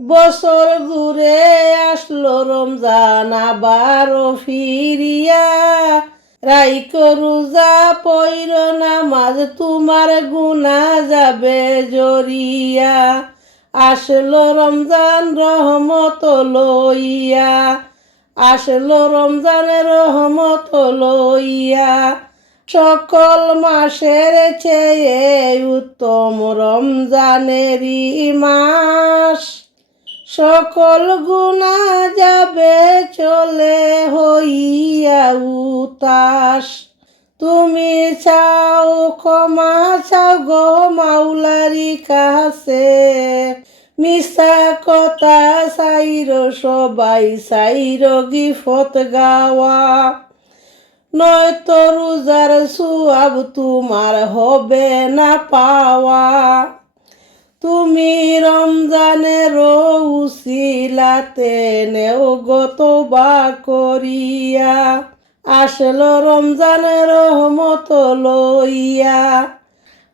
বছর ঘুরে আসলো রমজান আবারও ফিরিয়া, রাইকো রোজা পইর নামাজ তোমার গুনাহ যাবে জরিয়া। আসলো রমজান রহমত লইয়া, আসলো রমজানের রহমত লইয়া। সকল মাসের চেয়ে উত্তম রমজানেরই মাস, সকল গুনাহ যাবে চলে হইয়া উতাস। তুমি চাও ক্ষমা চাও গো মাওলারি কাছে, মিছা কথা চাইর সবাই চাইর গিফত গাওয়া। নয়তো রোজার সুয়াব তোমার হবে না পাওয়া। তুমি রমজানের উসিলাতে নেও গো তওবা করিয়া, আসলো রমজানের রহমত লইয়া,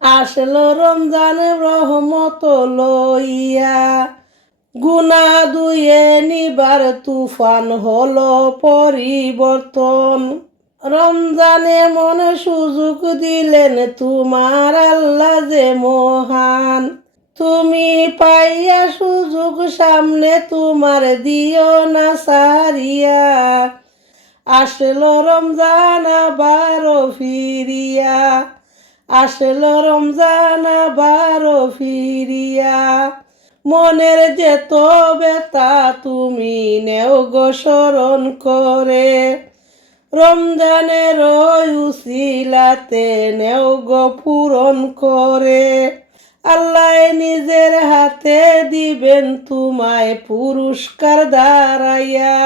আসলো রমজানের রহমত লইয়া। গুনাহ ধুয়ে নিবার তুফান হলো পরিবর্তন, রমজানে মনে সুযোগ দিলেন তোমার আল্লাহ যে মহান। তুমি পাইয়া সুযোগ সামনে তোমার দিও না সারিয়া, আসলো রমজান আবারও ফিরিয়া, আসলো রমজান আবারও ফিরিয়া। মনের যেত ব্যথা তুমি নেও গো স্মরণ করে, রমজানের উসিলাতে নেও গো পূরণ করে। আল্লাহ নিজের হাতে দিবেন তোমায় পুরস্কার দাঁড়াইয়া,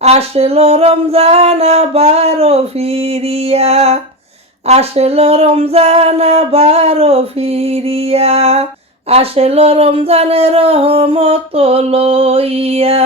আসলো রমজান আবারও ফিরিয়া, আসলো রমজান আবারও ফিরিয়া। আসলো রমজানের রহমত লইয়া।